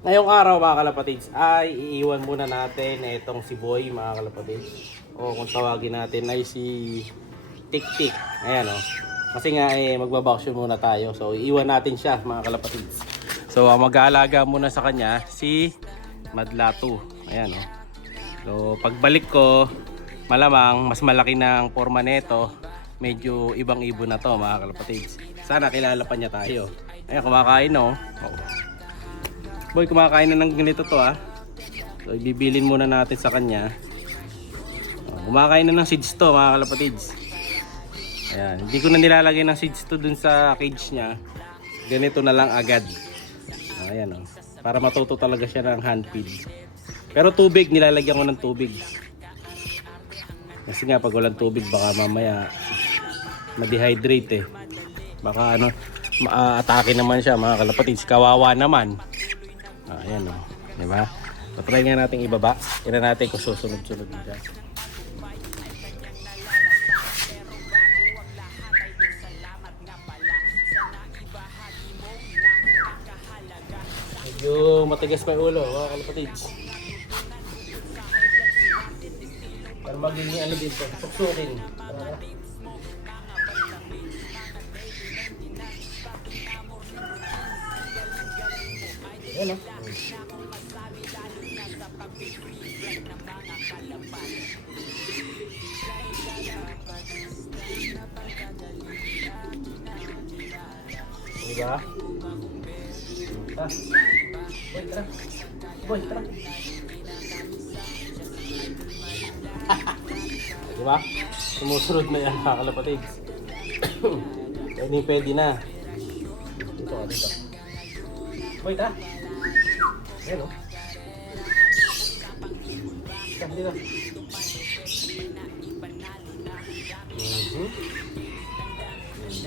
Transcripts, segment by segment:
Ngayong araw mga kalapatids ay iiwan muna natin itong si Boy mga kalapatids. O kung tawagin natin ay si Tik-Tik. Ayan o. Kasi nga magbabaksyon muna tayo. So iiwan natin siya mga kalapatids. So ang mag-aalaga muna sa kanya si Madlatu. Ayan o. So pagbalik ko malamang mas malaki ng forma nito. Medyo ibang ibon na to mga kalapatids. Sana kilala pa niya tayo. Ayan kumakain o. Boy, kumakain na ng ganito to ah. So ibibilin muna natin sa kanya. Kumakain na ng seeds to mga kalapatids. Ayan, hindi ko na nilalagay ng seeds to dun sa cage niya. Ganito na lang agad. Ayan oh. Para matuto talaga siya ng hand feed. Pero tubig, nilalagyan ko ng tubig. Kasi nga pag walang tubig baka mamaya ma-dehydrate eh. Baka ano, atake naman siya mga kalapatids. Kawawa naman. Ayan o, diba? So, try nga natin ibaba. Tignan natin kung susunod-sunod siya. Medyo matigas pa yung ulo, mga kalapatids. Para magiging ano dito, suksukin. Ayan o. Diba? Boy, tara. Boy, tara. Diba? Sumusunod na yan mga kalapatids. Pwede na. Dito ka, dito. Boy, tara. Ayan o. Dito.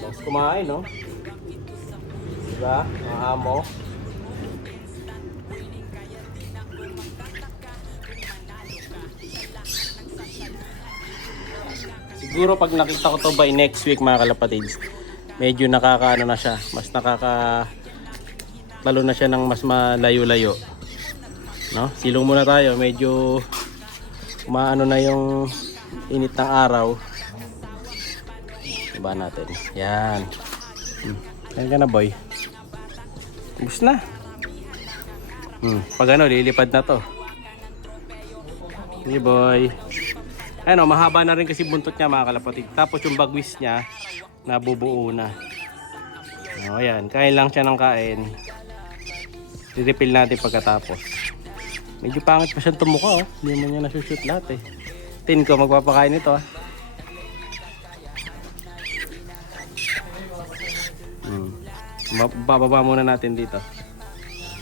Tapos kumain no? Diba? Ang amo. Siguro pag nakita ko to by next week mga kalapatids, medyo nakakaano na siya, mas lalo na siya ng mas malayo-layo. No? Silong muna tayo, medyo umaano na yung init ng araw. Iba natin. Yan. Ayan ka na boy. Ubus na. Pag ano, lilipad na to. Hey boy. Ano, mahaba na rin kasi buntot niya mga kalapatid. Tapos yung bagwis niya, nabubuo na. O, ayan, kain lang siya ng kain. I-refill natin pagkatapos. Medyo pangit pa siyang tumuka oh. Hindi mo niya nasushoot lahat eh. Tin ko, magpapakain ito ah. Bababa muna natin dito.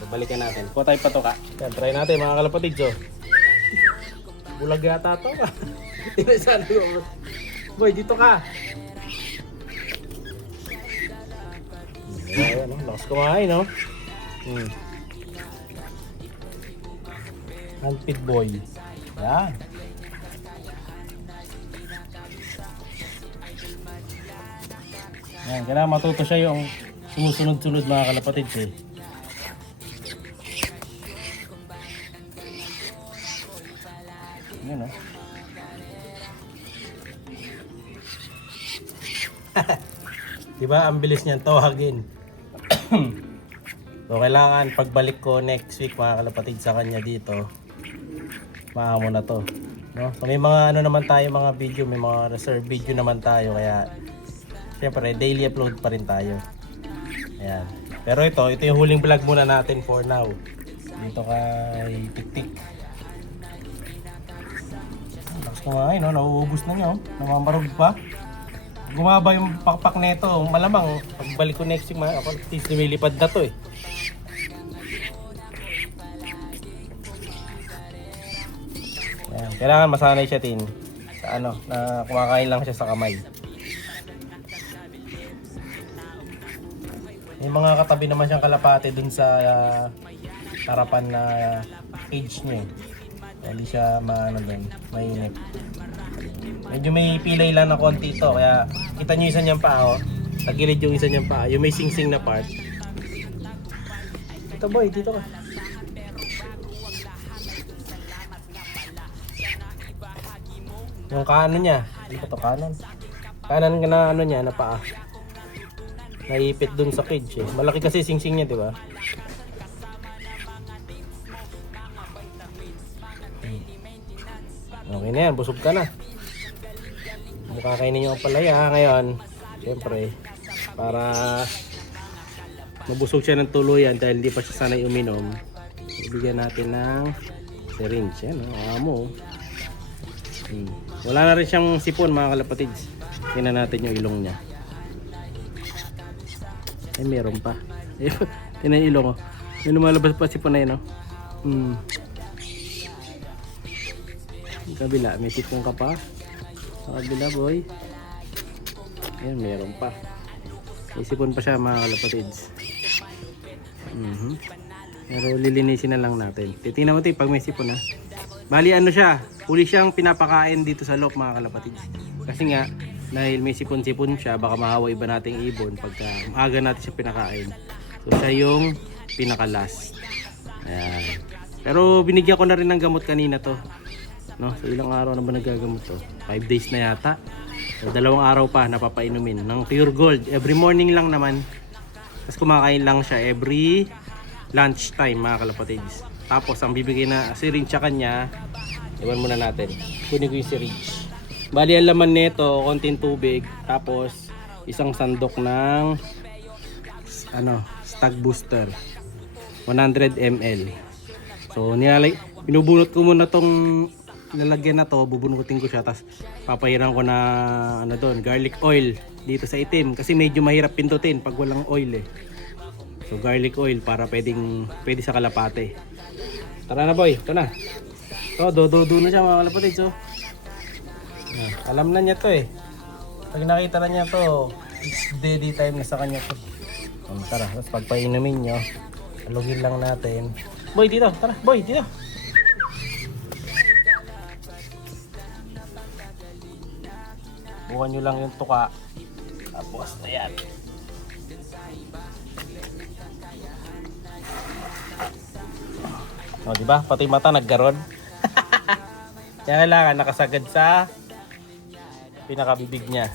Babalikan natin. Kuha tayo patoka. Yan, try natin mga kalapatids oh. Bulag yata ito ka. Boy, dito ka. Ayan, lakas kumain no. Handpid boy. Yan. Yan, kailangan matuto siya yung sumusunod-sunod mga kalapatids eh. Yan o. Diba ang bilis niyan tawagin. So kailangan pagbalik ko next week mga kalapatids sa kanya dito, maamo na to no? So may mga ano naman tayo, mga video, may mga reserve video naman tayo, kaya syempre daily upload pa rin tayo. Ayan. Pero ito yung huling vlog muna natin for now. Dito kay Tik-Tik. Lakas kumain no, nauubos na niya oh. Namamarog pa. Gumaba yung pakpak nito, malamang pagbalik ko next week ako at least lumilipad na to eh. Ayan. Kailangan masanay siya tin sa ano, na kumakain lang siya sa kamay. May mga katabi naman siyang kalapate dun sa harapan na cage niya. Hindi siya maano dun, mainit. Medyo may pilay lang na konti ito, kaya kita nyo isa niyang paa oh. Tagilid yung isa niyang paa, yung may sing-sing na part. Ito boy, dito ka. Yung kaano niya. Ano ba ito? Kanan? Kanan ka na ano niya, na paa. Naipit dun sa cage eh. Malaki kasi singsing niya, di ba? Okay na yan, busog ka na. Mukha kainin yung palaya ngayon. Siyempre, para mabusog siya ng tuluyan dahil hindi pa siya sanay uminom. Ibigyan natin ng syringe. Yan, amo. Wala na rin siyang sipon mga kalapatids. Tingnan natin yung ilong niya. Ay, meron pa. Tingnan yung ilong. May lumalabas pa sipon na yun, no? Yung kabila, may sipon ka pa. Sa kabila, boy. Ayan, meron pa. May sipon pa siya mga kalapatids. Pero lilinisin na lang natin. Titingnan mo ito pag may sipon, ha. Bali ano siya, huli siyang pinapakain dito sa loob mga kalapatids. Kasi nga, dahil may sipon-sipon siya, baka mahawa iba nating ibon pagka maaga natin siya pinakain. So siya yung pinakalas. Ayan. Pero binigyan ko na rin ng gamot kanina to. No? So ilang araw na ba nagagamot to? 5 days na yata. So, 2 araw pa napapainumin ng Pure Gold. Every morning lang naman. Tapos kumakain lang siya every lunch time mga kalapatids. Tapos ang bibigay na syringe sa kanya, iwan muna natin. Kunin ko yung syringe. Bali ang laman nito, konting tubig, tapos isang sandok ng Stag Booster 100 ml. So binubunot ko muna tong lalagyan na to, bubunutin ko siya, tapos papahiran ko na garlic oil dito sa itim kasi medyo mahirap pindutin pag walang oil eh. So garlic oil para pwede sa kalapate. Tara na boy, ito na. So dodo na siya mga kalapate. So alam na niya to eh. Pag nakita na niya to, it's daddy time na sa kanya to. Tara, tapos pagpainumin nyo, alugin lang natin. Boy dito, tara boy dito. Bukan nyo lang yung tuka. Tapos na yan. O, diba? Pati mata naggaron. Kaya kailangan nakasagad sa pinakabibig niya.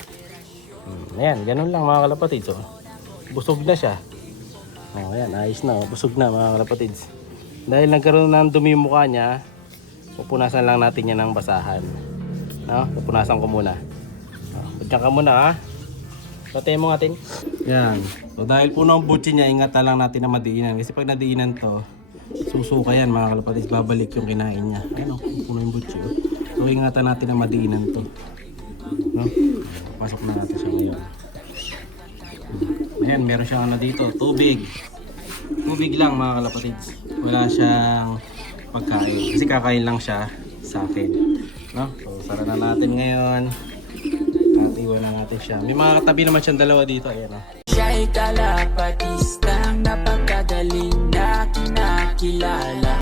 Ayan, ganun lang mga kalapatids. So, busog na siya. O, ayan, ayos na. Busog na mga kalapatids. Dahil nagkaroon ng dumi yung mukha niya, pupunasan lang natin yan ng basahan. No? Pupunasan ko muna. Diyan ka muna ha. Patayin mo natin. Yan. So dahil puno ang butsi niya, ingatan lang natin na madiinan. Kasi pag nadiinan to, susuka yan mga kalapatids. Babalik yung kinain niya. Ayan o, puno yung butsi. So ingatan natin na madiinan to. No? Pasok na natin siya ngayon. Ayan, meron siyang dito. Tubig. Tubig lang mga kalapatids. Wala siyang pagkain. Kasi kakain lang siya sa akin. No? So sara na natin ngayon. At iwan na natin siya. May mga katabi naman siyang dalawa dito. Ayan o. Siya'y kalapatistang napakagaling na kinakilala.